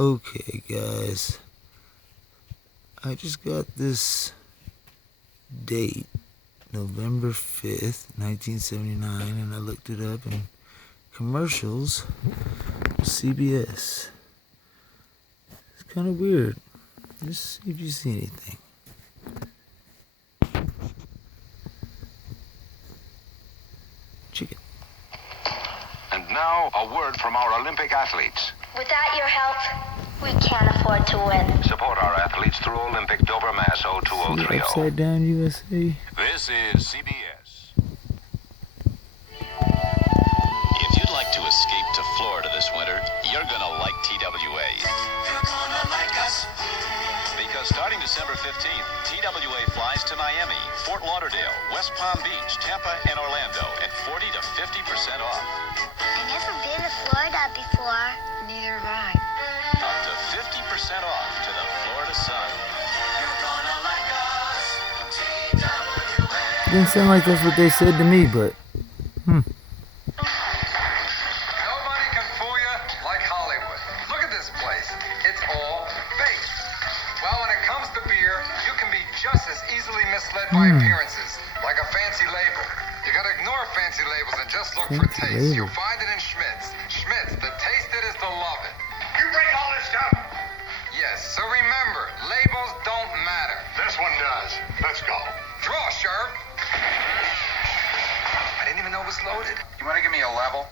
Okay, guys. I just got this date, November 5th, 1979, and I looked it up in commercials, CBS. It's kind of weird. Just see if you see anything. Chicken. And now, a word from our Olympic athletes. Without your help, we can't afford to win. Support our athletes through Olympic Dover Mass 02030. Upside Down USA. This is CBS. If you'd like to escape to Florida this winter, you're gonna like TWA. You're gonna like us. Because starting December 15th, TWA flies to Miami, Fort Lauderdale, West Palm Beach, Tampa, and Orlando at 40 to 50% off. I've never been to Florida before. Neither have I. Up to 50% off to the Florida sun. You're gonna like us. TWA. Didn't sound like that's what they said to me, but Nobody can fool you like Hollywood. Look at this place. It's all fake. Well, when it comes to beer, you can be just as easily misled by appearances, like a fancy label. You gotta ignore fancy labels and just look for Fancy taste. label. You'll find it in Schmidt's. Schmidt's, the taste it is to love it. You bring all this stuff? Yes, so remember, labels don't matter. This one does. Let's go. Draw, Sheriff. I didn't even know it was loaded. You want to give me a level?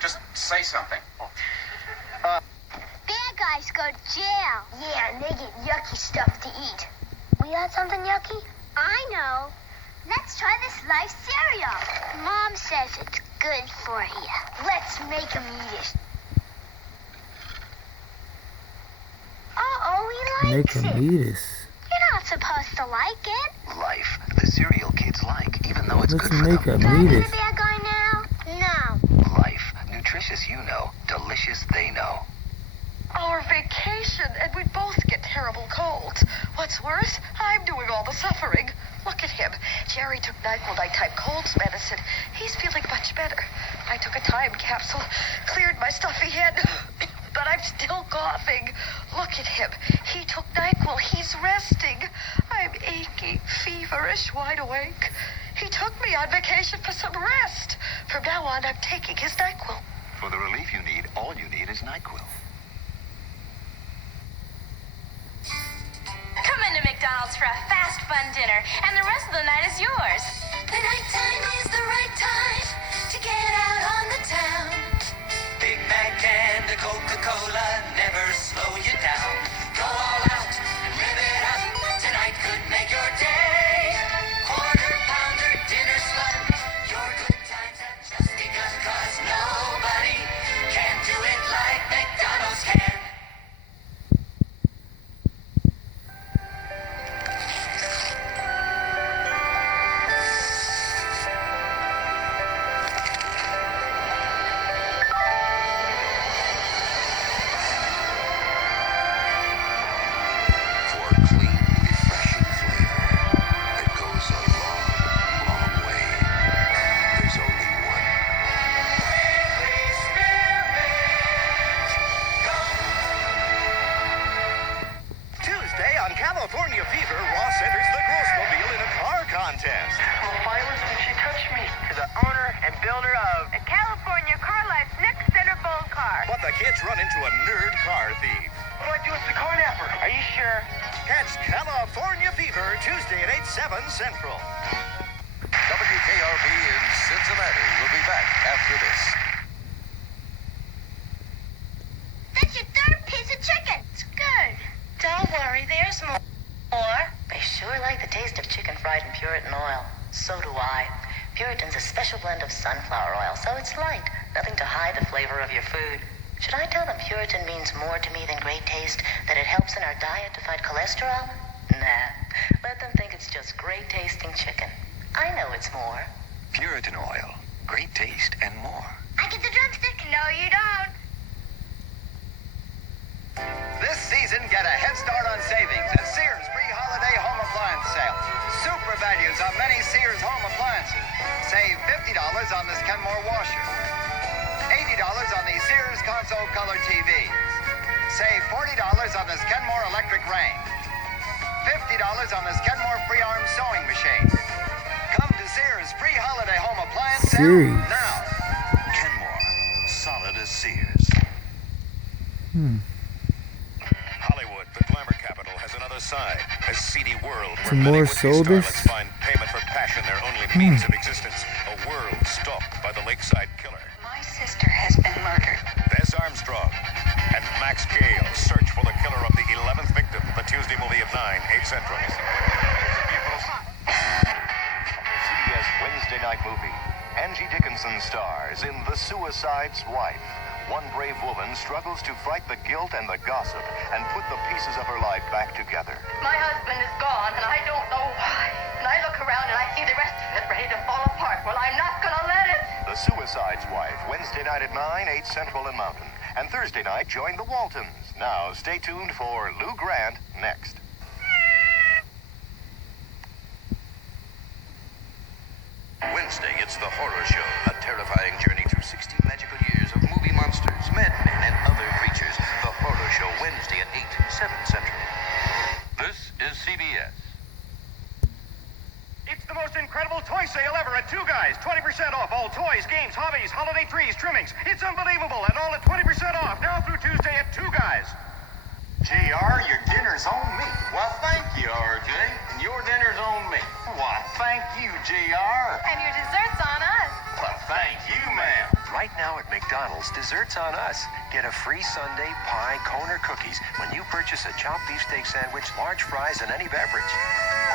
Just say something. Bad guys go to jail. Yeah, and they get yucky stuff to eat. We got something yucky? I know. Let's try this Life cereal. Mom says it's good for you. Let's make him eat it. Uh-oh, he make likes them it. eat us. You're not supposed to like it. Life, the cereal kids like, even though it's Let's good for make them. them eat Do I us. be a bad guy now? No. Life, nutritious you know, delicious they know. Our vacation, and we both get terrible colds. What's worse, I'm doing all the suffering. Look at him. Jerry took NyQuil nighttime colds medicine. He's feeling much better. I took a time capsule, cleared my stuffy head, but I'm still coughing. Look at him. He took NyQuil. He's resting. I'm achy, feverish, wide awake. He took me on vacation for some rest. From now on, I'm taking his NyQuil. For the relief you need, all you need is NyQuil. Come into McDonald's for a fast, fun dinner, and the rest of the night is yours. The nighttime is the right time to get out on the town. Big Mac and a Coca-Cola never slow you down. Go all out and live it up. Tonight could make your day. Quarter pounder, dinner's fun. Your good times have just begun, 'cause nobody can do it like McDonald's can. For clean, refreshing flavor that goes a long, long way, there's only one. Tuesday on California Fever, Ross enters the Grossmobile in a car contest. Why wasn't she touch me? To the owner and builder of The California Car Life's next centerfold car. But the kids run into a nerd car thief. What do I do with the carnapper? Are you sure? Catch California Fever Tuesday at 8/7 Central. WKRP in Cincinnati. We'll be back after this. That's your third piece of chicken. It's good. Don't worry, there's more. I sure like the taste of chicken fried in Puritan oil. So do I. Puritan's a special blend of sunflower oil, so it's light. Nothing to hide the flavor of your food. Should I tell them Puritan means more to me than great taste? That it helps in our diet to fight cholesterol? Nah. Let them think it's just great tasting chicken. I know it's more. Puritan oil, great taste and more. I get the drumstick. No, you don't. This season, get a head start on savings at Sears pre-holiday home appliance sale. Super values on many Sears home appliances. Save $50 on this Kenmore washer. $80 on the Sears console color TVs. Save $40 on this Kenmore electric range. $50 on this Kenmore free arm sewing machine. Come to Sears free holiday home appliance sale now. Kenmore, solid as Sears. Hollywood, the glamour capital, has another side. A seedy world where Some many more would-be soldiers? starlets find payment for passion their only means of existence. A world stalked by the lakeside killer. My sister has been murdered. Bess Armstrong and Max Gale search for the killer of the 11th victim. The Tuesday movie at 9, 8 Central. CBS Wednesday night movie. Angie Dickinson stars in The Suicide's Wife. One brave woman struggles to fight the guilt and the gossip and put the pieces of her life back together. My husband is gone, and I don't know why. And I look around and I see the rest of it ready to fall apart. Well, I'm not gonna let it. The Suicide's Wife, Wednesday night at 9, 8 Central and Mountain. And Thursday night, join the Waltons. Now, stay tuned for Lou Grant next. Wednesday, it's the horror show. A terrifying journey through 16 magical years of movie monsters, madmen, and other creatures. The horror show, Wednesday at 8, 7 Central. This is CBS. It's the most incredible toy sale ever at Two Guys. 20% off all toys, games, hobbies, holiday trees, trimmings. It's unbelievable, and all at 20% off now through Tuesday at Two Guys. JR, your dinner's on me. Well, thank you, RJ. And your dinner's on me. Why, thank you, JR. And your dessert's on us. Well, thank you, ma'am. Right now at McDonald's, desserts on us. Get a free sundae, pie, cone, or cookies when you purchase a chopped beef steak sandwich, large fries, and any beverage.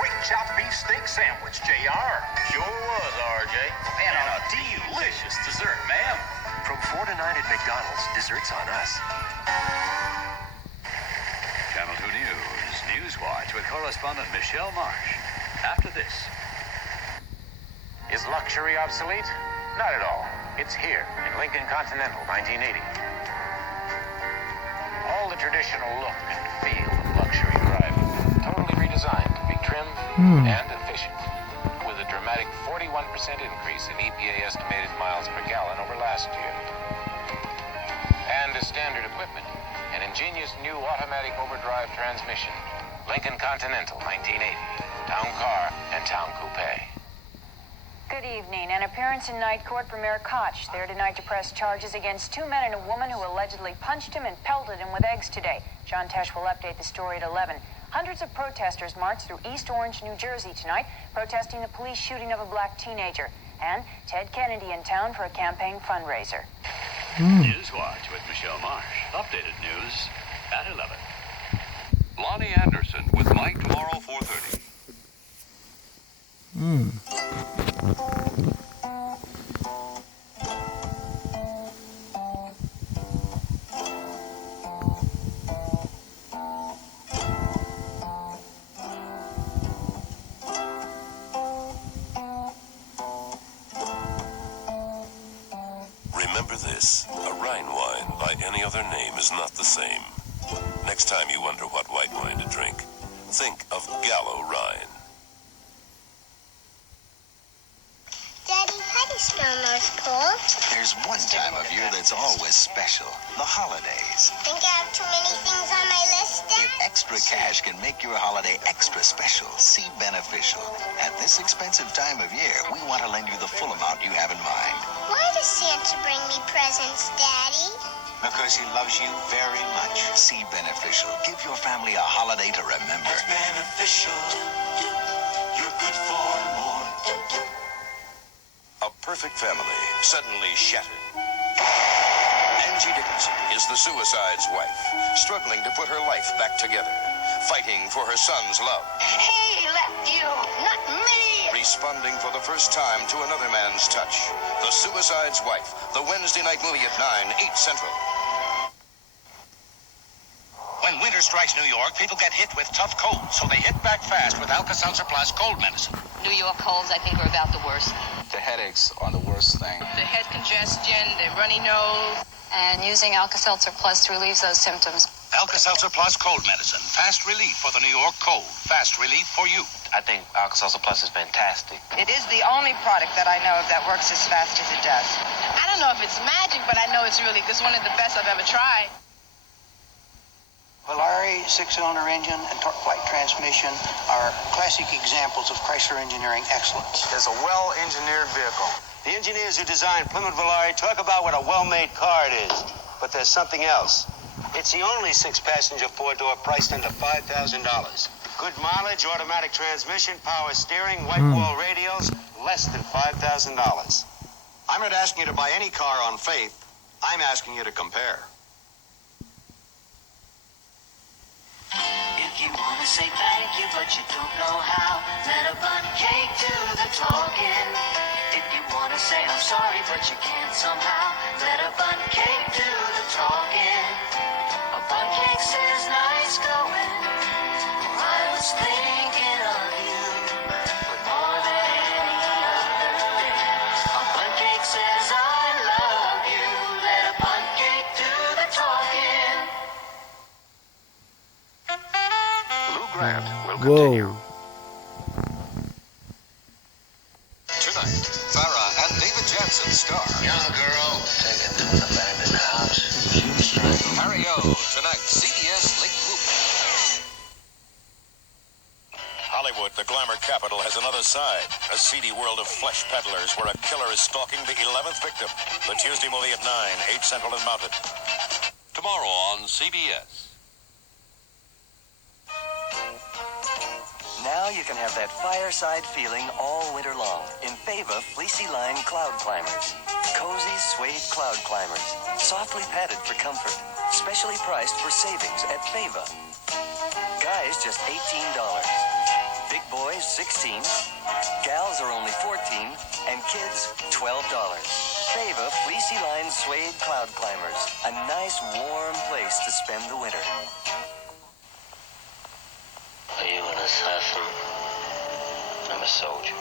Great chopped beef steak sandwich, JR. Sure was, RJ. And a delicious dessert, ma'am. From 4 to 9 at McDonald's, desserts on us. Channel 2 News, Newswatch with correspondent Michelle Marsh. After this. Is luxury obsolete? Not at all. It's here in Lincoln Continental 1980. All the traditional look and feel of luxury driving, totally redesigned to be trim and efficient, with a dramatic 41% increase in EPA estimated miles per gallon over last year. And as standard equipment, an ingenious new automatic overdrive transmission. Lincoln Continental 1980. Town car and town coupe. Good evening. An appearance in night court for Mayor Koch, there tonight to press charges against two men and a woman who allegedly punched him and pelted him with eggs today. John Tesh will update the story at 11. Hundreds of protesters marched through East Orange, New Jersey tonight, protesting the police shooting of a black teenager. And Ted Kennedy in town for a campaign fundraiser. Newswatch with Michelle Marsh. Updated news at 11. Lonnie Anderson with Mike tomorrow 4:30. Remember this, a Rhine wine by any other name is not the same. Next time you wonder what white wine to drink, think of Gallo Rhine. Daddy, how do you spell North Pole? There's one time of year that's always special. The holidays. Think I have too many things on my list, Dad? If extra cash can make your holiday extra special, see Beneficial. At this expensive time of year, we want to lend you the full amount you have in mind. Why does Santa bring me presents, Daddy? Because he loves you very much. See Beneficial. Give your family a holiday to remember. It's Beneficial. You're good for more. A perfect family suddenly shattered. Angie Dickinson is the suicide's wife, struggling to put her life back together, fighting for her son's love. He left you, not me. Responding for the first time to another man's touch. The Suicide's Wife, the Wednesday night movie at 9, 8 Central. When winter strikes New York, people get hit with tough colds, so they hit back fast with Alka-Seltzer Plus cold medicine. New York colds, I think, are about the worst. The headaches are the worst thing. The head congestion, the runny nose. And using Alka-Seltzer Plus relieves those symptoms. Alka-Seltzer Plus cold medicine. Fast relief for the New York cold. Fast relief for you. I think Alka-Seltzer Plus is fantastic. It is the only product that I know of that works as fast as it does. I don't don't know if it's magic, but I know it's one of the best I've ever tried. Valari six-cylinder engine and torque flight transmission are classic examples of Chrysler engineering excellence. It's a well-engineered vehicle. The engineers who designed Plymouth Valari talk about what a well-made car it is. But there's something else. It's the only six-passenger four-door priced under $5,000. Good mileage, automatic transmission, power steering, white-wall radios, less than $5,000. I'm not asking you to buy any car on faith. I'm asking you to compare. If you wanna say thank you, but you don't know how, let a bun cake do the talking. If you wanna say I'm sorry, but you can't somehow, let a bun cake do the talking. A bun cake says nice going, or I was thinking of you, but more than any other thing. A bun cake says I love you, let a bun cake do the talking. Lou Grant will continue. Tonight, Farrah and David Jansen star. Young girl taken to an abandoned house. Harry O. Tonight, CBS late movie. Hollywood, the glamour capital, has another side. A seedy world of flesh peddlers where a killer is stalking the 11th victim. The Tuesday movie at 9, 8 Central and Mountain. Tomorrow on CBS. Now you can have that fireside feeling all winter long in Fava Fleecy Line Cloud Climbers. Cozy suede cloud climbers, softly padded for comfort, specially priced for savings at Fava. Guys, just $18. Big boys, $16. Gals are only $14, and kids, $12. Fava Fleecy Line Suede Cloud Climbers, a nice warm place to spend the winter. Are you an assassin? I'm a soldier.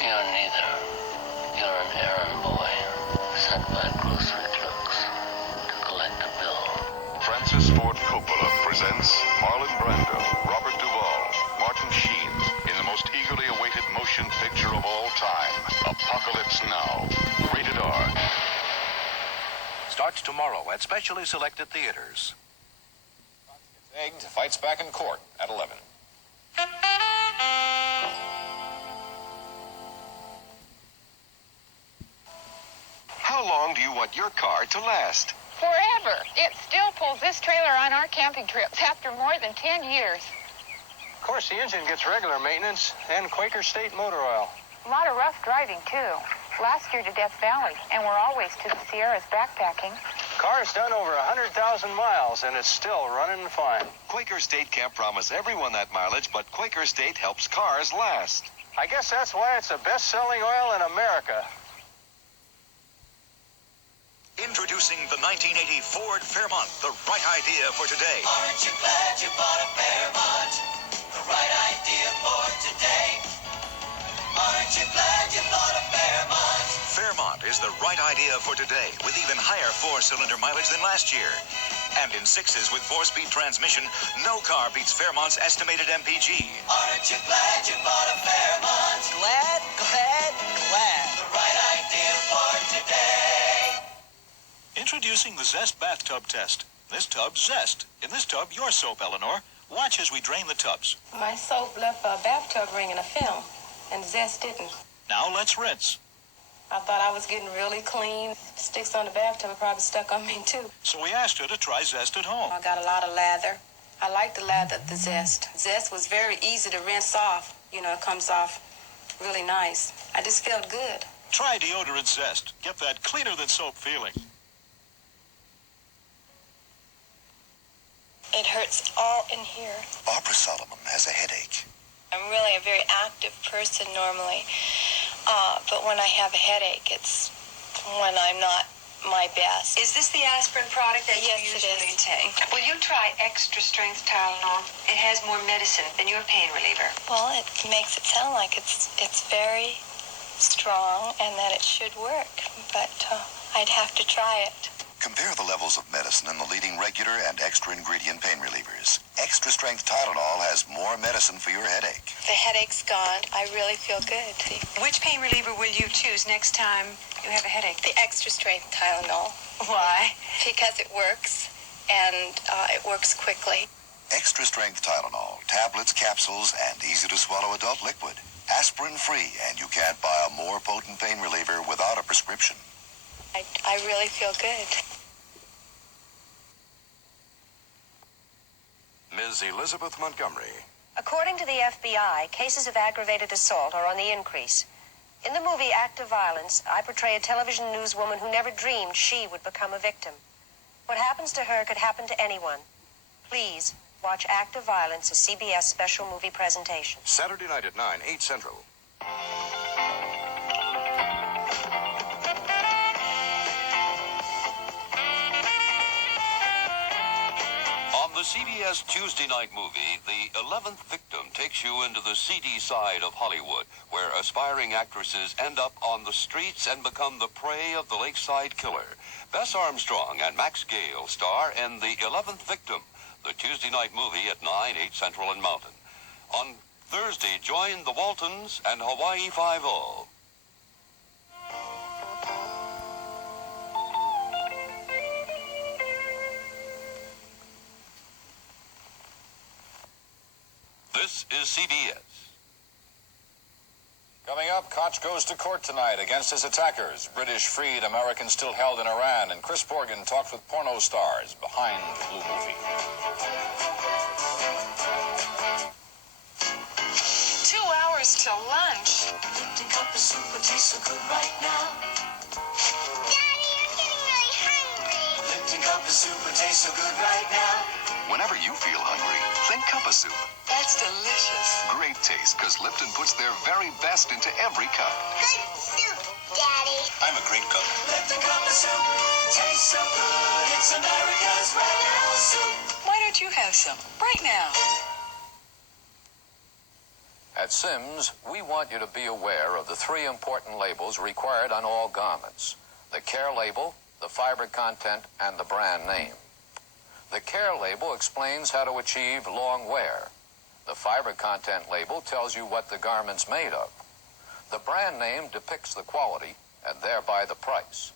You're neither. You're an errand boy sent by grocery clerks to collect a bill. Francis Ford Coppola presents Marlon Brando, Robert Duvall, Martin Sheen in the most eagerly awaited motion picture of all time, Apocalypse Now. Rated R. Starts tomorrow at specially selected theaters. Egged fights back in court at 11. How long do you want your car to last? Forever. It still pulls this trailer on our camping trips after more than 10 years. Of course, the engine gets regular maintenance and Quaker State motor oil. A lot of rough driving, too. Last year to Death Valley, and we're always to the Sierras backpacking. Car's done over 100,000 miles, and it's still running fine. Quaker State can't promise everyone that mileage, but Quaker State helps cars last. I guess that's why it's the best-selling oil in America. Introducing the 1980 Ford Fairmont, the right idea for today. Aren't you glad you bought a Fairmont? The right idea for today. Aren't you glad you bought a Fairmont? Fairmont is the right idea for today, with even higher four-cylinder mileage than last year. And in sixes with four-speed transmission, no car beats Fairmont's estimated MPG. Aren't you glad you bought a Fairmont? Glad, glad, glad. The right idea for today. Introducing the Zest Bathtub Test. This tub, Zest. In this tub, your soap, Eleanor. Watch as we drain the tubs. My soap left a bathtub ring in a film, and Zest didn't. Now let's rinse. I thought I was getting really clean. Sticks on the bathtub are probably stuck on me, too. So we asked her to try Zest at home. I got a lot of lather. I like the lather of the Zest. Zest was very easy to rinse off. You know, it comes off really nice. I just felt good. Try deodorant Zest. Get that cleaner than soap feeling. It hurts all in here. Barbara Solomon has a headache. I'm really a very active person normally. But when I have a headache, it's when I'm not my best. Is this the aspirin product that you usually take? Will you try extra strength Tylenol? It has more medicine than your pain reliever. Well, it makes it sound like it's very strong and that it should work. But I'd have to try it. Compare the levels of medicine in the leading regular and extra ingredient pain relievers. Extra strength Tylenol has more medicine for your headache. The headache's gone. I really feel good. Which pain reliever will you choose next time you have a headache? The extra strength Tylenol. Why? Because it works, and it works quickly. Extra strength Tylenol, tablets, capsules, and easy to swallow adult liquid. Aspirin free, and you can't buy a more potent pain reliever without a prescription. I really feel good. Ms. Elizabeth Montgomery. According to the FBI, cases of aggravated assault are on the increase. In the movie Act of Violence, I portray a television newswoman who never dreamed she would become a victim. What happens to her could happen to anyone. Please, watch Act of Violence, a CBS special movie presentation. Saturday night at 9, 8 Central. On the CBS Tuesday night movie, The 11th Victim takes you into the seedy side of Hollywood, where aspiring actresses end up on the streets and become the prey of the lakeside killer. Bess Armstrong and Max Gale star in The 11th Victim, the Tuesday night movie at 9, 8 Central and Mountain. On Thursday, join the Waltons and Hawaii Five-0. This is CBS. Coming up, Koch goes to court tonight against his attackers. British freed, Americans still held in Iran, and Chris Borgen talks with porno stars behind the blue movie. 2 hours till lunch. Lifting up the soup would taste so good right now. Daddy, I'm getting really hungry. Lifting up the soup would taste so good right now. Whenever you feel hungry, think cup of soup. That's delicious. Great taste, because Lipton puts their very best into every cup. Good soup, Daddy. I'm a great cook. Lifting up the soup tastes so good. It's America's right now soup. Why don't you have some right now? At Sims, we want you to be aware of the 3 important labels required on all garments: the care label, the fiber content, and the brand name. The care label explains how to achieve long wear. The fiber content label tells you what the garment's made of. The brand name depicts the quality and thereby the price.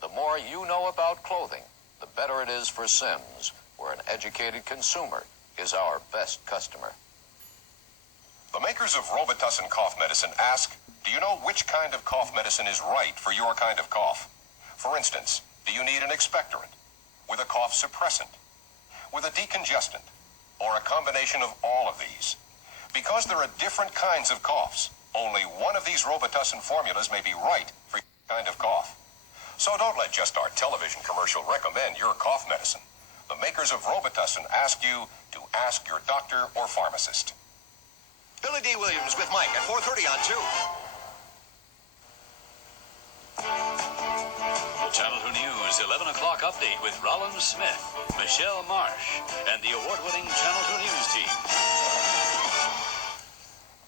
The more you know about clothing, the better it is for Sims, where an educated consumer is our best customer. The makers of Robitussin cough medicine ask, do you know which kind of cough medicine is right for your kind of cough? For instance, do you need an expectorant, with a cough suppressant, with a decongestant, or a combination of all of these? Because there are different kinds of coughs, only one of these Robitussin formulas may be right for your kind of cough. So don't let just our television commercial recommend your cough medicine. The makers of Robitussin ask you to ask your doctor or pharmacist. Billy D. Williams with Mike at 4:30 on 2. Channel 2 News 11 o'clock update with Rollins Smith, Michelle Marsh, and the award-winning Channel 2 News team.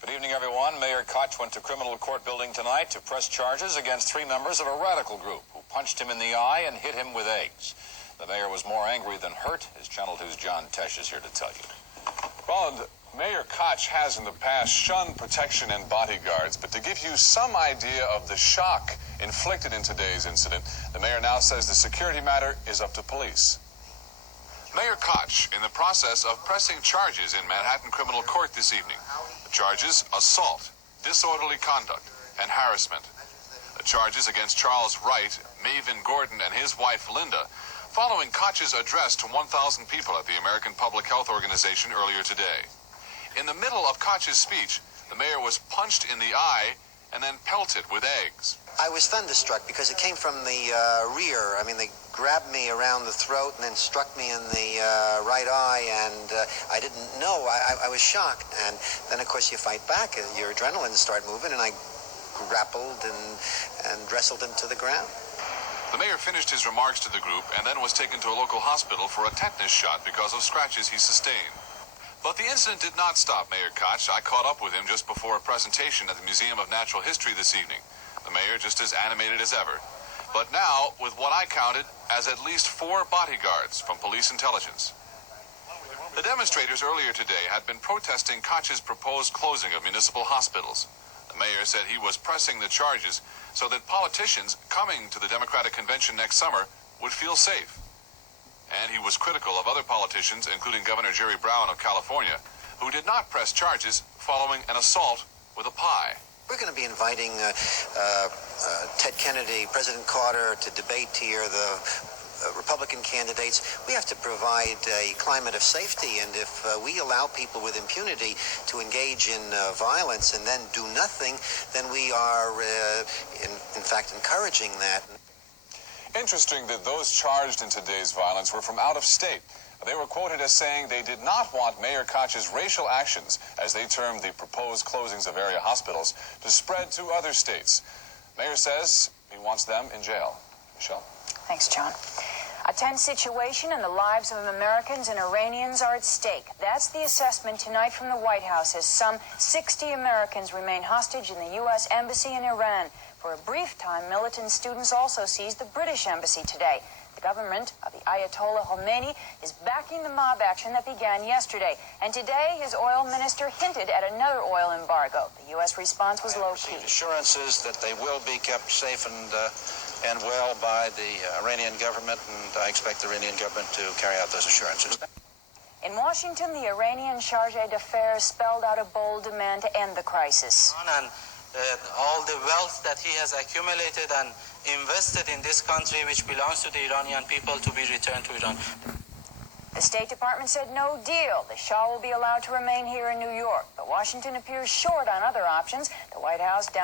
Good evening, everyone. Mayor Koch went to criminal court building tonight to press charges against 3 members of a radical group who punched him in the eye and hit him with eggs. The mayor was more angry than hurt. His Channel 2's John Tesh is here to tell you. Roland, Mayor Koch has in the past shunned protection and bodyguards, but to give you some idea of the shock inflicted in today's incident, the mayor now says the security matter is up to police. Mayor Koch in the process of pressing charges in Manhattan criminal court this evening. The charges: assault, disorderly conduct, and harassment. The charges against Charles Wright, Maven Gordon, and his wife Linda, following Koch's address to 1,000 people at the American Public Health Organization earlier today. In the middle of Koch's speech, the mayor was punched in the eye and then pelted with eggs. I was thunderstruck because it came from the rear. I mean, they grabbed me around the throat and then struck me in the right eye, and I didn't know. I was shocked. And then, of course, you fight back. Your adrenaline started moving, and I grappled and wrestled him to the ground. The mayor finished his remarks to the group and then was taken to a local hospital for a tetanus shot because of scratches he sustained. But the incident did not stop Mayor Koch. I caught up with him just before a presentation at the Museum of Natural History this evening. The mayor just as animated as ever. but now with what I counted as at least 4 bodyguards from police intelligence. The demonstrators earlier today had been protesting Koch's proposed closing of municipal hospitals. The mayor said he was pressing the charges so that politicians coming to the Democratic convention next summer would feel safe. And he was critical of other politicians, including Governor Jerry Brown of California, who did not press charges following an assault with a pie. We're going to be inviting Ted Kennedy, President Carter, to debate here, the Republican candidates. We have to provide a climate of safety, and if we allow people with impunity to engage in violence and then do nothing, then we are, in fact, encouraging that. Interesting that those charged in today's violence were from out of state. They were quoted as saying they did not want Mayor Koch's racial actions, as they termed the proposed closings of area hospitals, to spread to other states. Mayor says he wants them in jail. Michelle? Thanks, John. A tense situation and the lives of Americans and Iranians are at stake. That's the assessment tonight from the White House as some 60 Americans remain hostage in the U.S. Embassy in Iran. For a brief time, militant students also seized the British Embassy today. The government of the Ayatollah Khomeini is backing the mob action that began yesterday. And today, his oil minister hinted at another oil embargo. The U.S. response was low-key. Assurances that they will be kept safe and well by the Iranian government, and I expect the Iranian government to carry out those assurances. In Washington, the Iranian charge d'affaires spelled out a bold demand to end the crisis. And all the wealth that he has accumulated and invested in this country, which belongs to the Iranian people, to be returned to Iran. The State Department said no deal. The Shah will be allowed to remain here in New York. But Washington appears short on other options. The White House